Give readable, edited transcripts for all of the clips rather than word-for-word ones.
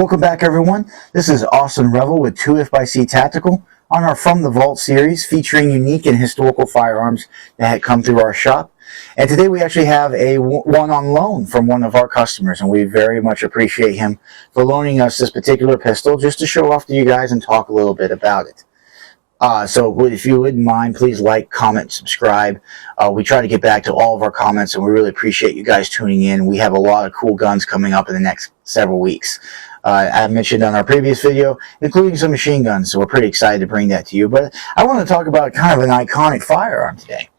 Welcome back, everyone. This is Austin Reville with 2FxC Tactical on our From the Vault series featuring unique and historical firearms that had come through our shop. And today we actually have one on loan from one of our customers, and we very much appreciate him for loaning us this particular pistol just to show off to you guys and talk a little bit about it. So if you wouldn't mind, please like, comment, subscribe. We try to get back to all of our comments, and we really appreciate you guys tuning in. We have a lot of cool guns coming up in the next several weeks. I mentioned on our previous video, including some machine guns, so we're pretty excited to bring that to you. But I want to talk about kind of an iconic firearm today.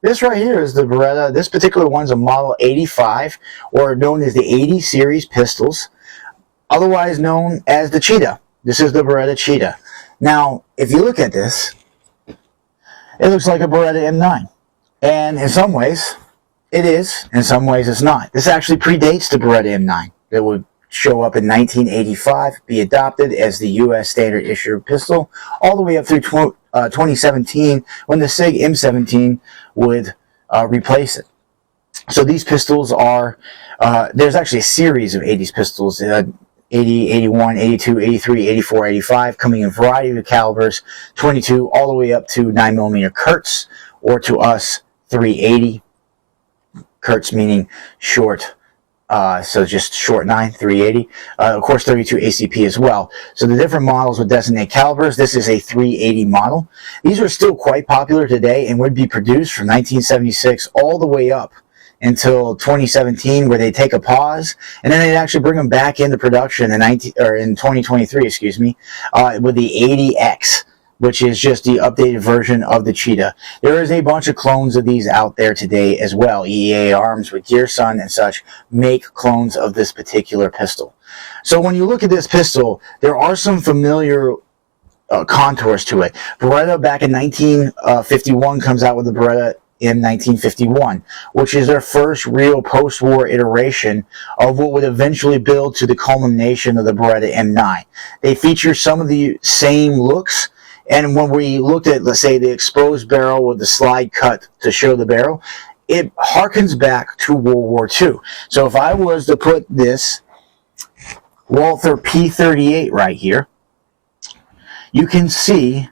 This right here is the Beretta. This particular one's a Model 85, or known as the 80 Series pistols, otherwise known as the Cheetah. This is the Beretta Cheetah. Now, if you look at this, it looks like a Beretta M9. And in some ways, it is. In some ways, it's not. This actually predates the Beretta M9. It would show up in 1985, be adopted as the U.S. standard issue pistol, all the way up through 2017, when the SIG M17 would replace it. So these pistols are, there's actually a series of 80s pistols, 80, 81, 82, 83, 84, 85, coming in a variety of calibers, 22, all the way up to 9mm Kurtz, or to us, 380. Kurtz meaning short, so just short 9, 380. Of course, 32 ACP as well. So the different models would designate calibers. This is a 380 model. These are still quite popular today and would be produced from 1976 all the way up until 2017, where they take a pause, and then they actually bring them back into production in 2023, excuse me, with the 80X, which is just the updated version of the Cheetah. There is a bunch of clones of these out there today as well. EEA Arms with Gearsun and such make clones of this particular pistol. So when you look at this pistol, there are some familiar contours to it. Beretta back in 1951 comes out with the Beretta in 1951, which is their first real post-war iteration of what would eventually build to the culmination of the Beretta M9. They feature some of the same looks, and when we looked at, let's say, the exposed barrel with the slide cut to show the barrel, it harkens back to World War II. So if I was to put this Walther P38 right here, you can see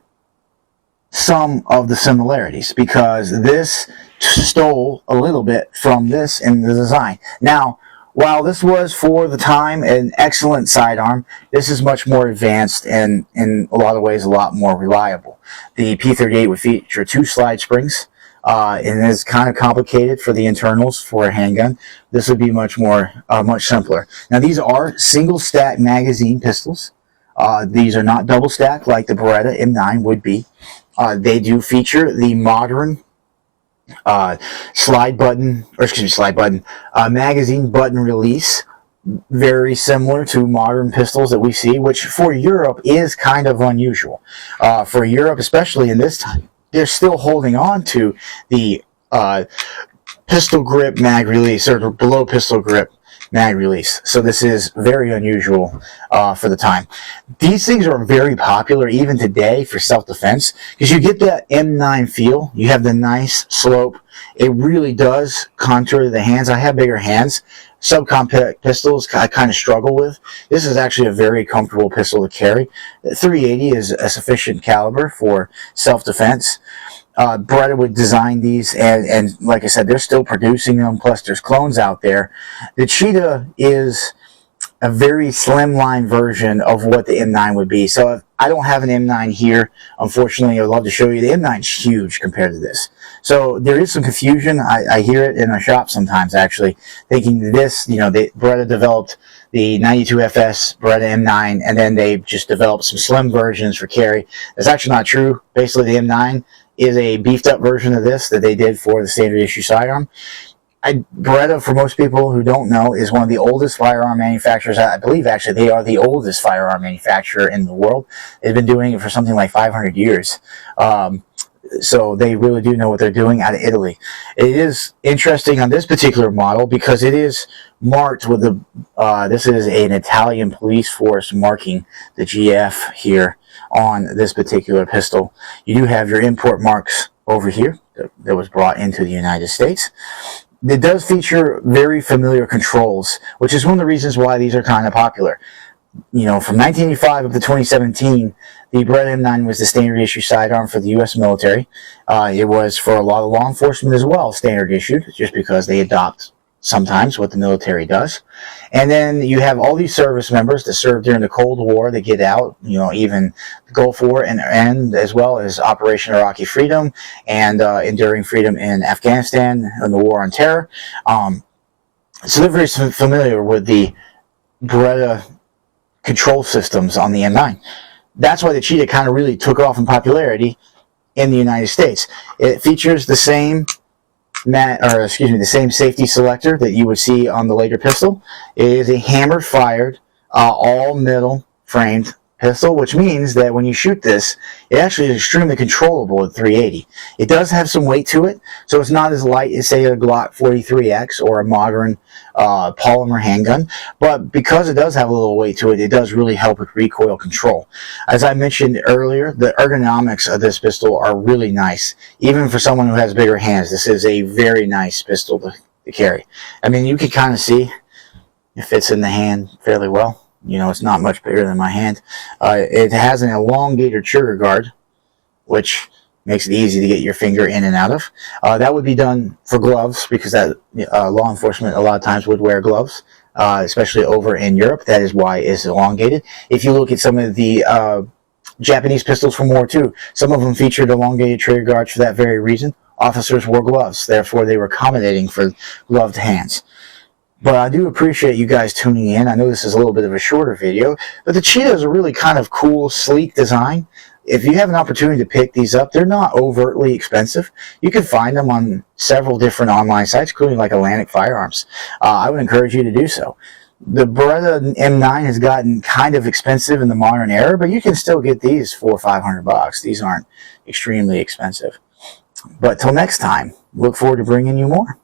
some of the similarities, because this stole a little bit from this in the design. Now, while this was for the time an excellent sidearm, this is much more advanced and in a lot of ways a lot more reliable. The P38 would feature 2 slide springs, and is kind of complicated for the internals for a handgun. This would be much simpler. Now, these are single stack magazine pistols. These are not double stacked like the Beretta M9 would be. They do feature the modern magazine button release, very similar to modern pistols that we see, which for Europe is kind of unusual. For Europe, especially in this time, they're still holding on to the pistol grip mag release, or below pistol grip mag release. So this is very unusual for the time. These things are very popular even today for self-defense, because you get that M9 feel. You have the nice slope. It really does contour the hands. I have bigger hands. Subcompact pistols I kind of struggle with. This is actually a very comfortable pistol to carry. The 380 is a sufficient caliber for self-defense. Beretta would design these, and like I said, they're still producing them, plus there's clones out there. The Cheetah is a very slimline version of what the M9 would be. So I don't have an M9 here. Unfortunately, I'd love to show you. The M9's huge compared to this. So there is some confusion. I hear it in our shop sometimes, actually, thinking this, Beretta developed the 92FS Beretta M9, and then they just developed some slim versions for carry. That's actually not true. Basically, the M9 is a beefed up version of this that they did for the standard issue sidearm. Beretta, for most people who don't know, is one of the oldest firearm manufacturers. I believe actually they are the oldest firearm manufacturer in the world. They've been doing it for something like 500 years. So they really do know what they're doing out of Italy. It is interesting on this particular model because it is marked with the, this is an Italian police force marking the GF here on this particular pistol. You do have your import marks over here that was brought into the United States. It does feature very familiar controls, which is one of the reasons why these are kind of popular. from 1985 up to 2017, the Beretta M9 was the standard issue sidearm for the U.S. military. It was for a lot of law enforcement as well, standard issued, just because they adopt sometimes what the military does. And then you have all these service members that served during the Cold War that get out, even the Gulf War and as well as Operation Iraqi Freedom and Enduring Freedom in Afghanistan and the War on Terror. So they're very familiar with the Beretta control systems on the M9. That's why the Cheetah kind of really took off in popularity in the United States. It features the same the same safety selector that you would see on the later pistol. It is a hammer-fired, all-metal framed pistol, which means that when you shoot this, it actually is extremely controllable at 380. It does have some weight to it, so it's not as light as, say, a Glock 43X or a modern polymer handgun, but because it does have a little weight to it, it does really help with recoil control. As I mentioned earlier, the ergonomics of this pistol are really nice. Even for someone who has bigger hands, this is a very nice pistol to carry. I mean, you can kind of see it fits in the hand fairly well. It's not much bigger than my hand. It has an elongated trigger guard, which makes it easy to get your finger in and out of. That would be done for gloves, because that law enforcement a lot of times would wear gloves, especially over in Europe. That is why it's elongated. If you look at some of the Japanese pistols from War II, some of them featured elongated trigger guards for that very reason. Officers wore gloves, therefore they were accommodating for gloved hands. But I do appreciate you guys tuning in. I know this is a little bit of a shorter video, but the Cheetah is a really kind of cool, sleek design. If you have an opportunity to pick these up, they're not overtly expensive. You can find them on several different online sites, including like Atlantic Firearms. I would encourage you to do so. The Beretta M9 has gotten kind of expensive in the modern era, but you can still get these for $500. These aren't extremely expensive. But till next time, look forward to bringing you more.